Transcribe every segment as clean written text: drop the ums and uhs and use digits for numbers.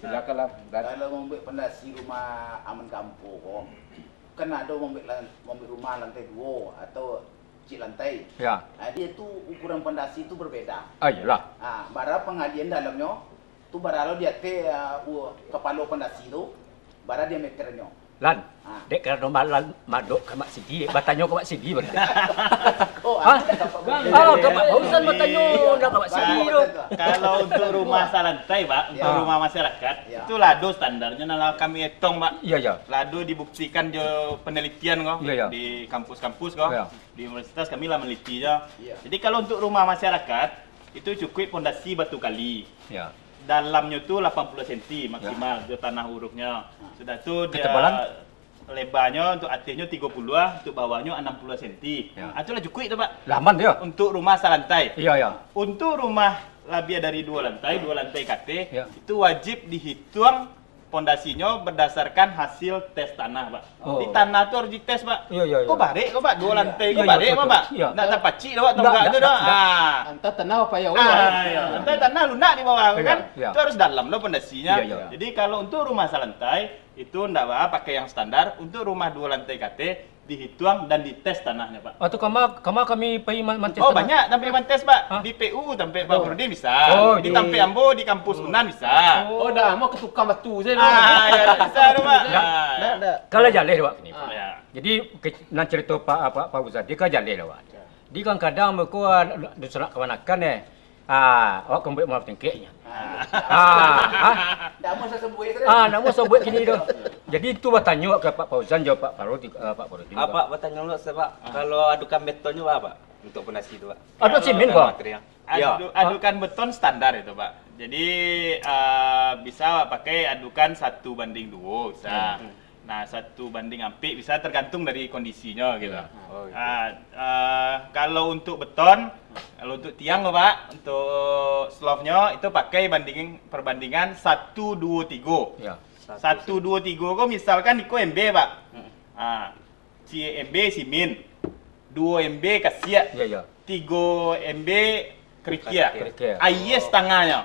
Silakanlah. Kalau membuat pondasi rumah aman kampung, kan ada membuat rumah lantai 2 atau cik lantai. Ya. Dia tu ukuran pondasi itu berbeda. Ah, iyalah. Bara pengalian dalamnya, tu bara lo dia ke kepala pondasi tu, bara dia meternya. Lan, dek kalau malam madok ke Mak Sigi, bertanya ke Mak Sigi benar. Ke Mak Fauzan bertanya dah ke Mak Sigi tu. Kalau untuk rumah salantai, Pak, untuk rumah masyarakat, itu lado standarnya nala kami hitung, Pak. Iya, ya. Lado dibuktikan di penelitian kok, di kampus-kampus kok, di universitas kami lah meneliti ya. Jadi kalau untuk rumah masyarakat, itu cukup pondasi batu kali. Ya. Dalamnya tuh 80 cm maksimal di tanah uruknya. Sudah tuh dia Ketebalan? lebarnya untuk atasnya 30, untuk bawahnya 60 cm. Itulah cukup itu, Pak. Laman dia. Untuk rumah salantai. Iya, ya. Untuk rumah lebih dari 2 lantai KT, itu wajib dihitung pondasinya berdasarkan hasil tes tanah, Pak. Di tanah tuh harus dites, Pak. Iya. Kok barik, kok Pak? 2 lantai, kok barik, Pak? Nggak terpacik, Pak, atau enggak itu dah. Entah tanah apa ya? Entah tanah lunak di bawah kan? Itu harus dalam loh pondasinya. Iya. Jadi kalau untuk rumah salantai itu enggak apa pakai yang standar. Untuk rumah 2 lantai KT dihitung dan dites tanahnya, Pak. Atau kami pergi mantes. Oh, banyak sampai mantes, Pak. Di PU sampai Pak Brodin bisa. Di Tampe Ambo di kampus Unan bisa. Oh, dah mau ke tukang batu saya. Ya, bisa tuh, Pak. Kalau jalan Pak. Ya. Jadi nak cerita Pak Fauzan, dia kan jalan Pak. Dia kan kadang mereka diserak kemanakan awak kembali maaf tengkeknya. Tak mau saya sebut itu. Nak mau sebut gini tu. Jadi itu bertanya ke Pak Fauzan, jawab Pak Parodi. Apa bertanya lu Pak? Kalau adukan betonnya apa untuk pondasi itu, Pak? Aduk simen Pak. Adukan beton standar itu, Pak. Jadi bisa pakai adukan 1:2 bisa. Nah, 1 banding ampik bisa tergantung dari kondisinya gitu. Kalau untuk beton, kalau untuk tiang loh, Pak, untuk slope-nya itu pakai perbandingan 1:2:3. Ya. 1:2:3 kok misalkan iko MB, Pak. MB simin, 2 MB kasiat, 3 MB kerikil. Ayah setengahnya.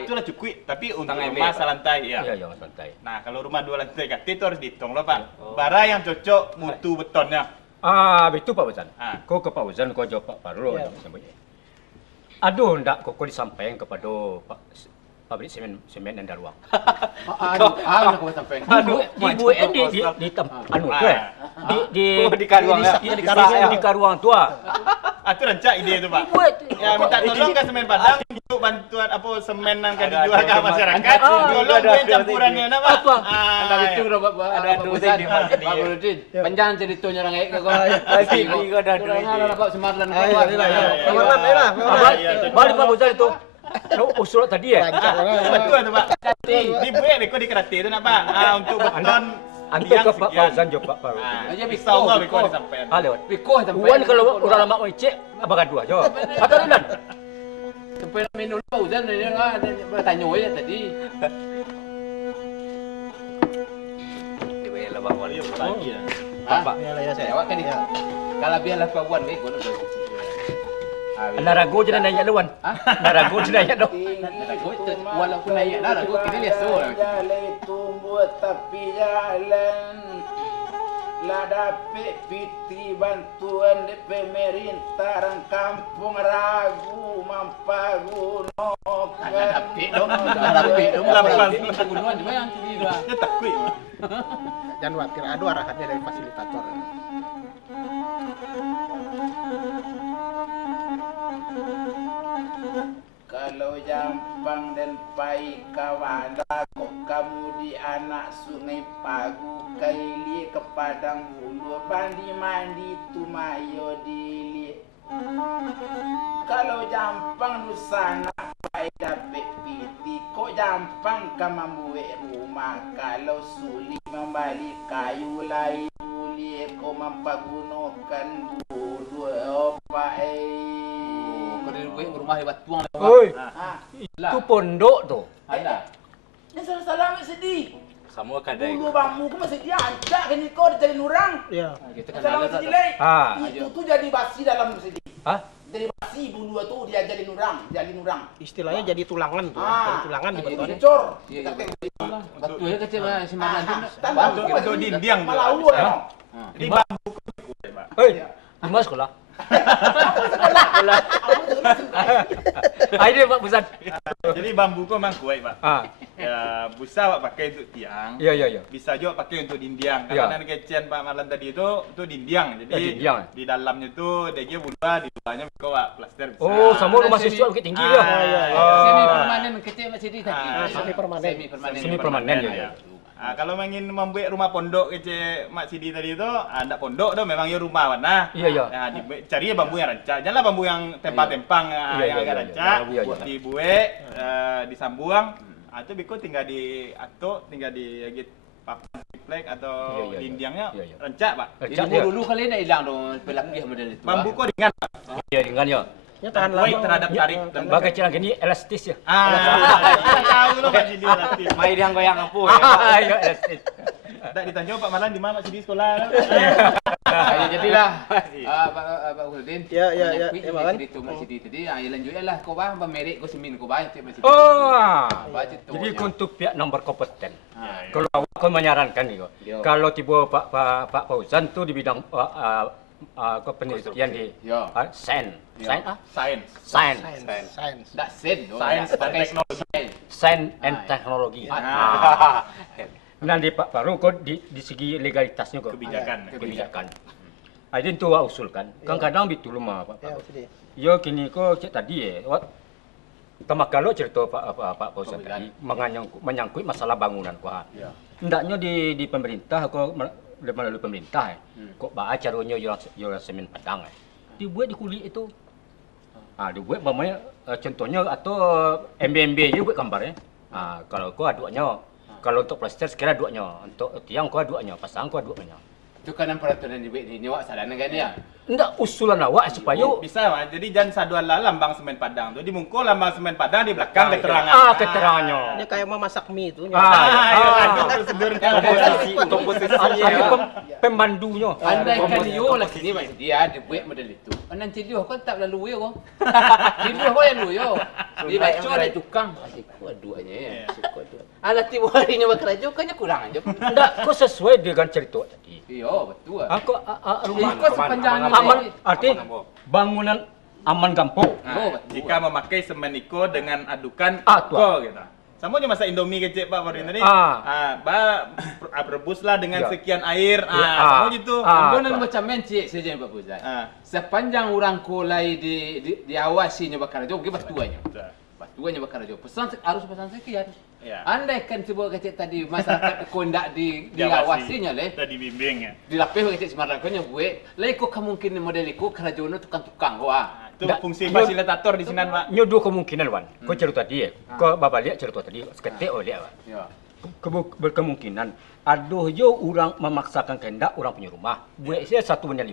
Itulah cukup, tapi untuk rumah salantai ya. Iya, salantai. Nah, kalau rumah 2 lantai KT itu harus dihitung loh, Pak. Bara yang cocok mutu betonnya. Betul Pak Fauzan. Kau ke Pak Fauzan, kau jawab Pak Parlo. Aduh, ndak kau disampaikan kepada pabrik semen dan daruang. Nak kau sampai. Di Karuang tu. Itu rancak ide itu, Pak. Ya, minta tolong ke Semen Padang untuk bantuan semen yang akan dijual ke masyarakat. Tolong buat campurannya, Pak. Anda itu ada dosa di Pak Brodin. Panjang ceritanya orang kau. Ada Orang kau semarlan kau. Balik Pak Fauzan itu. Usul tadi ya. Betul itu, Pak. Dibuat beko di kereta itu, Pak. Untuk beton. Antuk ke Pak Fauzan jawab Pak Parlo. Aja bisa Allah beko disampaikan. Lewat. Pikoh sampai. Uan kalau orang lama mau cek apa gaduh jawab. Kata Rilan. Sampai minum Fauzan dia bertanya aja tadi. Dibayar Pak Wali Pagi ya. Pak, saya awak kan dia. Kalau biarlah Pak Wan kau nak. Narago je naik lawan. Narago je naik dong. Walaupun naik narago kita lihat semua. Jalan tumbuh tapi jalan lah dapat fitri bantuan di pemerintah orang kampung ragu mampagunokan. Tapi dong. Gunungan cuma yang sini lah. Dia takut. Jangan khawatir, ada arahannya dari fasilitator. Kalau Jampang dan Pai kawan kok kamu di anak sungai Pagu kaili ke Padang Bulu bandi mandi tumayo dili. Kalau Jampang Nusana Pai dapet piti kok Jampang kamambuwe rumah. Kalau suli membalik kayu lain suli kok mampagunokan bulu opa rumah hebat tuang. Oi. Itu pondok tu. Ada. Yang salah-salah sedih. Semua kadang. Dulu bangmu ku masih diancak kan kau dicari orang. Iya. Kita Salah sedih lagi. Ah. Itu tuh jadi basi dalam sedih. Hah? Jadi basi basi bulu tu dia jalin orang. Istilahnya jadi tulangan tuh. Jadi tulangan di beton. Dicor. Iya, betul ya kecil si Marlan. Untuk dinding tuh. Malau ya. Jadi bambu Pak. Hei, di mana sekolah? Ini Pak Busan. Jadi bambu kok memang kuat Pak. Ah, Ya, bisa Pak pakai untuk tiang. iya. Bisa juga pakai untuk dinding. Iya. Karena kecian Pak Marlan tadi itu dinding. Jadi dinding. di dalamnya itu dia buka, di luarnya Pak plaster bisa. Oh, sama rumah siswa bukit tinggi ya. Semi permanen kecil masih di tadi. Semi permanen. Semi permanen. Semi permanen ya. Kalau ingin membuat rumah pondok kece Mak Sidi tadi itu, ada pondok tuh memang ya rumah warna. Iya. Nah, cari bambu yang rancak. Janganlah bambu yang tempang-tempang yang agak rancak. Iya. Dibuat, disambung. Itu biko tinggal tinggal di papan triplek atau Iya. dindingnya Iya. rancak, Pak. Jadi dulu kali dah hilang dong pelapis model itu. Bambu kok ringan, Pak. Iya, dengan ya. Ya tahan Kuat lama. terhadap tarik. Bagai celang gini elastis ya. Tahu loh Pak Sidi relatif. Mai yang goyang apa ya? Iya, elastis. Tak ditanya Pak Marlan di mana Pak Sidi sekolah. Jadilah Pak Hudin. Ya, Bang. Itu masih di tadi. Ya lanjutlah kau bah pemerik kau semin kau bah masih. Oh. Baca tu. Jadi untuk pihak nomor kompeten. Ah, Kalau awak kau menyarankan nih, Yo. kalau tiba Pak Fauzan tuh di bidang penelitian di Yo. sains, Sains. sains Sains. Tak sen. Sains dan teknologi. and teknologi. Ah. Nah di Pak Baru kau di segi legalitasnya kok Kebijakan. Ada itu awak usulkan. Kadang-kadang betul mah Pak Ya, Baru. sedih. Yo kini kau cek tadi Tamak kalau cerita Pak Fauzan tadi menyangkut masalah bangunan kau. Hendaknya di pemerintah kau melalui pemerintah kok baca caranya jual semen padang dibuat di kulit itu dibuat mamanya contohnya atau MBMB je buat gambarnya kalau kau aduknya kalau untuk plaster sekira aduknya untuk tiang kau aduknya pasang kau aduknya Itu kan peraturan di awak saran kan ya. ndak usulan awak supaya Bisa Pak. Jadi jangan saduan lambang semen Padang tuh dimungkul lambang semen Padang di belakang keterangan. keterangannya Ini kayak memasak mie itu. Prosedurnya pembandunya Andai kan yo lah sini masih dia dibuat model itu. Nanti dia kau tak lalu yo kau. Dia kau yang lu yo. Dia baca ada tukang. Asyik duanya ya. Alat tiba harinya bekerja kan kurang aja. ndak kau sesuai dengan cerita tadi Iya betul. aku rumah Ikut sepanjang aman arti bangunan aman kampung. Jika memakai semen Iko dengan adukan Tua. Iko gitu. Sama aja masak Indomie kecil Pak Farin tadi. Rebuslah dengan sekian air. Sama gitu. Ambunan macam mencik saja Pak Buzat. Sepanjang orang kolai diawasinya bakar jo, batuannya. Batuannya bakar jo. Harus pesan sekian. Ya. Andai kan sebuah kecil tadi masyarakat kondak diawasinya leh. Tadi bimbing ya. Dilapih kecil semarang konya gue. Lai ko kemungkinan model iku kerajono tukang-tukang gua. Itu fungsi fasilitator di sini Pak. Nyo dua kemungkinan Wan. Kau cerita tadi kau bapak lihat cerita tadi seketik lihat Wan. Ya. Berkemungkinan aduh yo orang memaksakan kehendak orang punya rumah. Buat saya 1/5.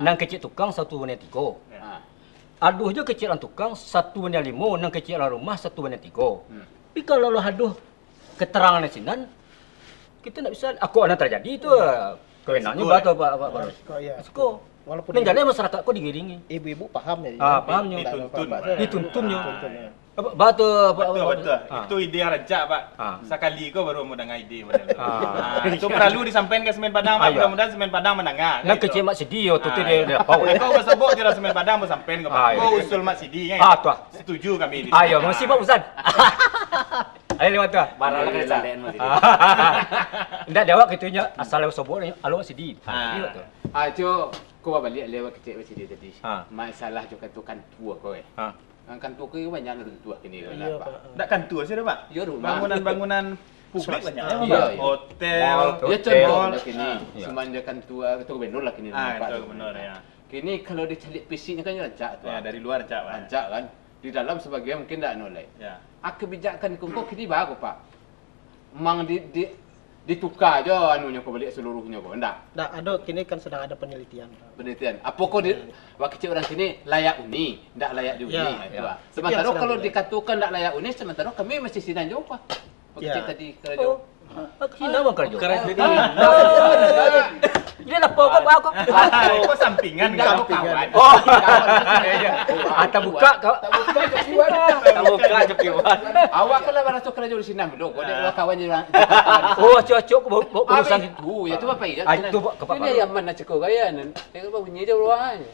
Nang kecil tukang 1/3. Aduh je kecilan tukang 1/5, nang kecilan rumah 1/3. Tapi kalau lo aduh keterangan sinan kita nak bisa aku ada terjadi itu kewenangannya batu Pak Baru. Iya. Kok Walaupun nenggane masyarakat kok digiringi. ibu-ibu paham ya. Pahamnya. Dituntunnya. Batu Betul. Itu ide yang rancak Pak. Sekali kau baru mau dengar ide model itu. Itu perlu disampaikan ke semen Padang Pak. Mudah-mudahan semen Padang mendengar. Nak kecil Mak Sidi yo tu dia pau. Kau bersebut je semen Padang mau sampaikan ke Pak. Kau usul Mak Sidi kan. Tuah. Setuju kami. Ayo, mesti Pak Ustaz. Ayo lewat tu. Barang lagi sandean mah. Ndak jawab kitunya asal lewat sobor ni alo Sidi. Jo kau balik lewat kecil macam dia tadi. Masalah jo kan tua kau Kan tua kau banyak orang tua kini. Iya, Pak. Tak kan tua sih Pak. Ya rumah. Bangunan publik banyak. Iya. Hotel. Ya contoh lah kini. Semanjakan tua ketua gubernur lah kini. Itu benar ya. Kini kalau dicalik fisiknya kan rancak tu. Ya dari luar rancak Pak. Rancak kan. Di dalam sebagian mungkin tak nolai. Ya. Kebijakan kau kini bagus Pak. Mang ditukar je anunya kau balik seluruhnya kau. Enggak. Nah, ada kini kan sedang ada penelitian. Penelitian. Apa kau waktu orang sini layak uni, tidak layak diuni. Ya. Sementara Itu yang kalau sedang dikatakan tidak layak uni, sementara kami masih sinan juga. Waktu Ya. tadi kerja. Hina bang kerja. Keren jadi. Ini apa kok aku? Kok sampingan Enggak kau? mau kawan. Oh. Iya. Ata buka kau. Tak buka kesiwan. Tak buka cekiwan. Awak kan lah rasa kerja di sini dulu. Kau dia kawan je. Oh, cocok urusan itu. Ya tu apa ya? Ah, itu, Pak, Ini yang mana cekok gaya nan. Tengok bunyi dia ruangannya.